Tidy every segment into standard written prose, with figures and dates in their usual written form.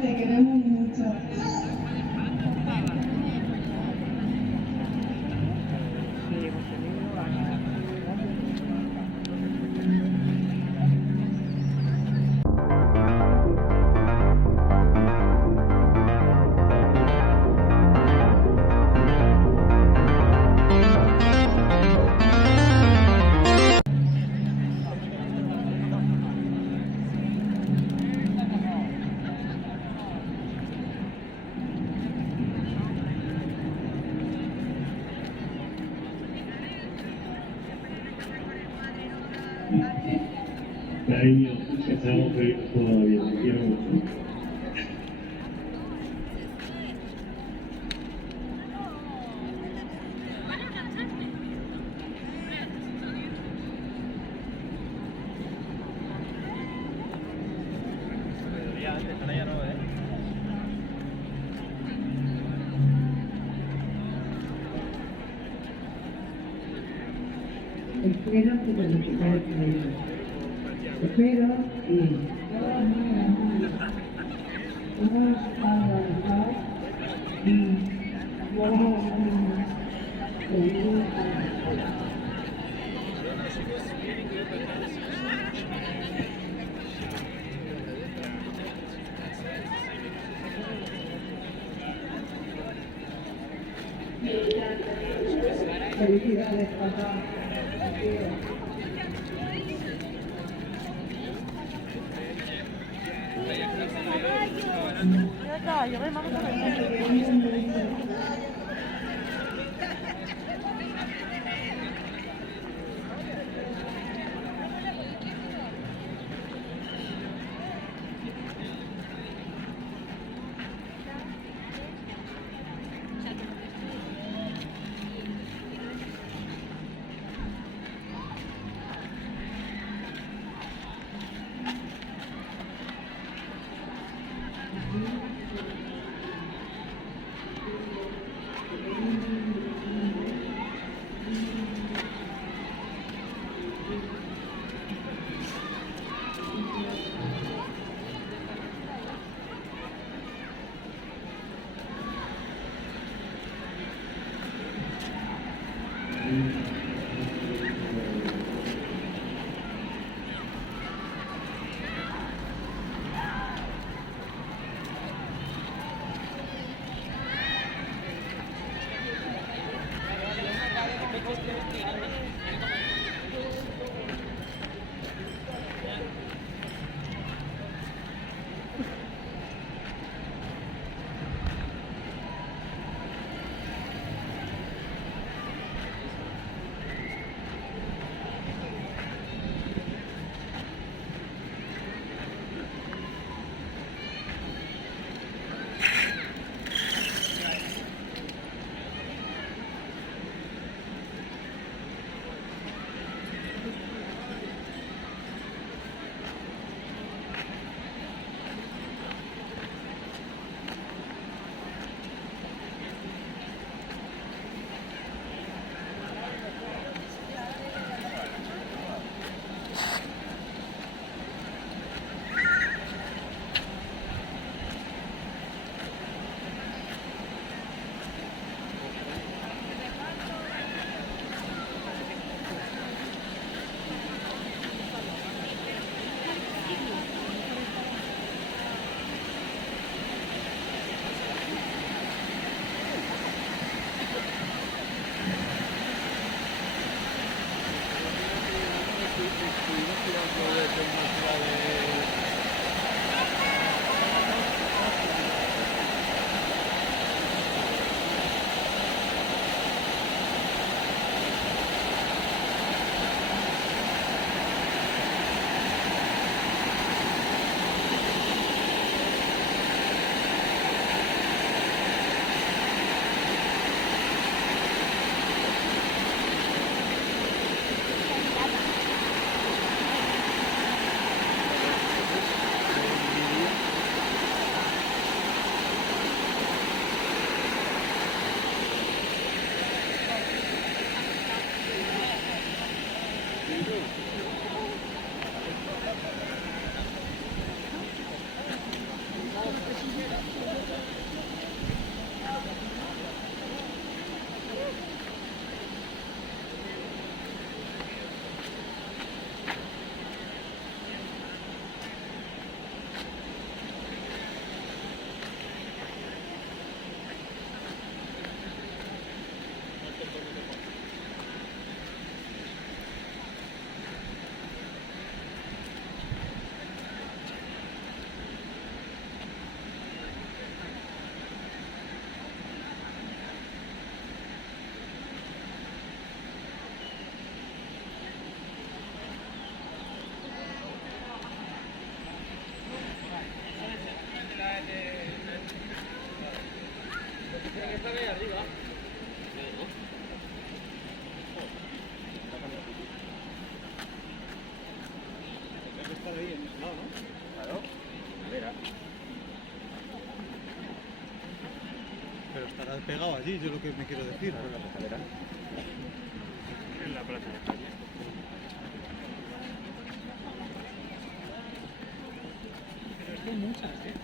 te queremos mucho. Cariño, estamos felices todavía, te quiero mucho. Espero que te recuperes pronto. Espero y vamos a avanzar y vamos a seguir avanzando. Felicidades, papá. Yo me mando con pegado allí, yo lo que me quiero decir. En la Plaza de España. Pero es que hay muchas, ¿eh?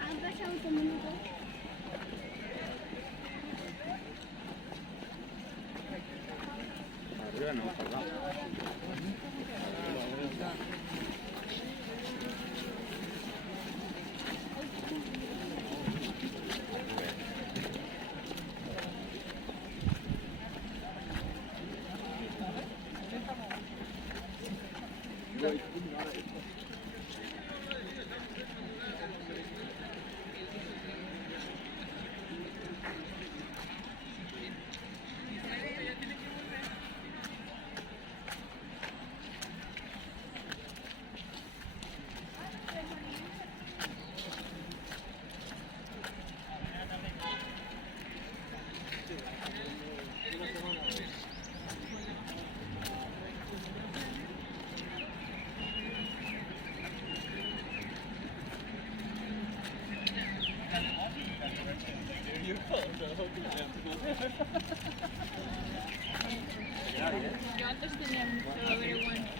Han pasado un minuto. Arriba no, para abajo. Yo antes tenía mucho vergüenza.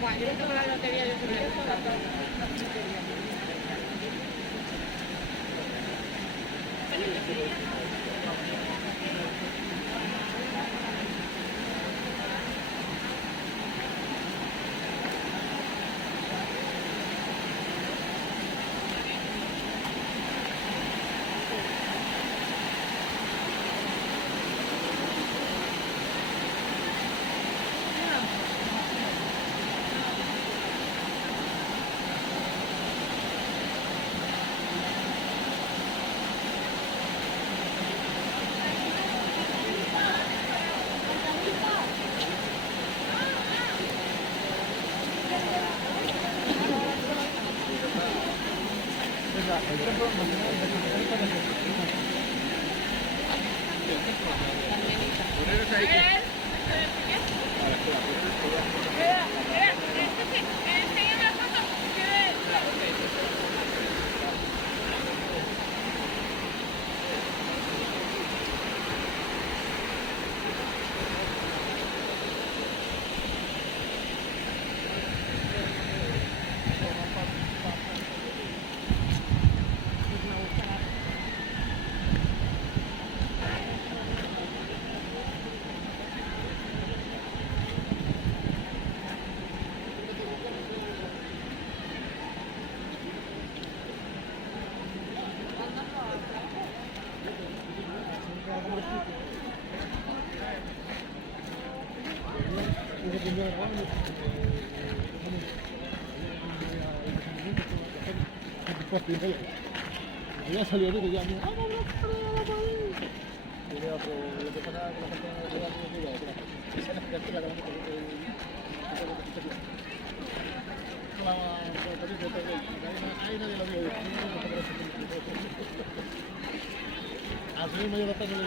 Bueno, yo tengo la lotería de Ya salió el ya. ¡Ah, no, no, pero lo que pasa es que la gente no se da ni idea. Esa es la criatura que ahí nadie lo vio. Así me lleva tanto de...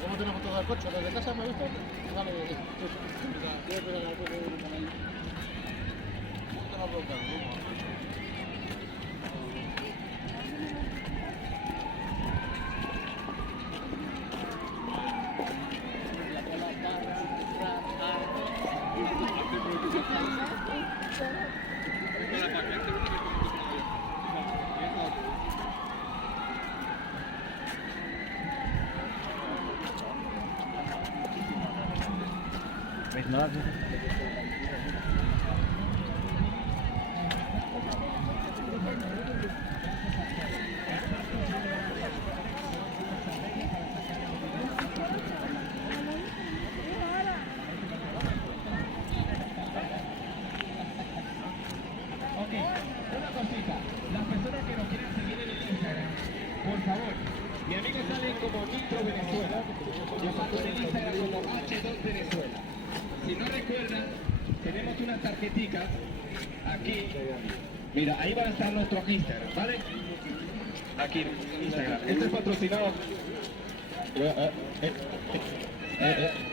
¿Cómo tenemos todo el coche? ¿Desde casa me ha visto? Vale, Ok, una cosita, las personas que nos quieran seguir en el Instagram, por favor, mi amigo sale como Nitro Venezuela, yo salgo en el Instagram como H2 Venezuela. Si no recuerdan, tenemos unas tarjeticas aquí, mira, ahí van a estar nuestros Instagram, ¿vale? Aquí, Instagram. Este es patrocinado.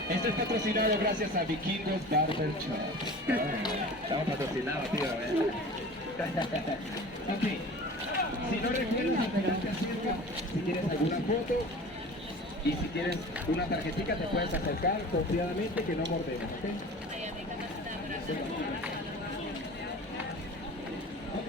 Este es patrocinado gracias a Vikingos Barber Shop. Estamos patrocinados, tío. Ok. Si no recuerdas, adelante acerca. Si tienes alguna foto y si tienes una tarjetita, te puedes acercar confiadamente que no mordemos, ¿ok? Ok.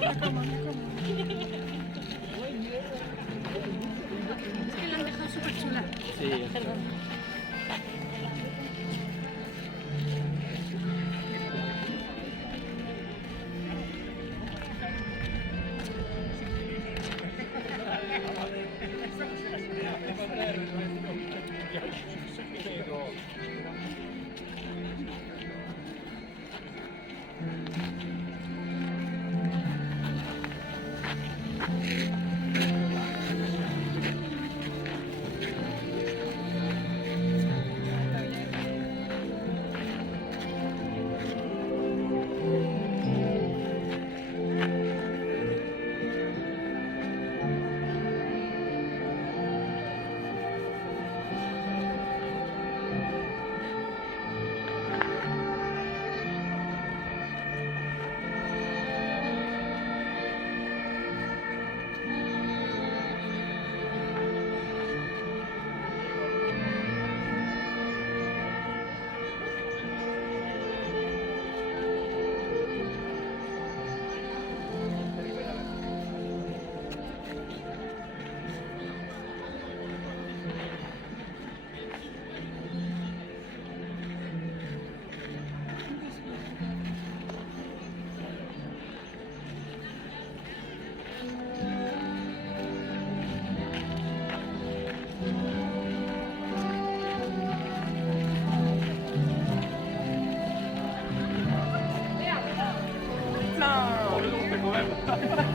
¿Estamos listos? Es que la han dejado súper chula. Sí, Perdón. Venezuela.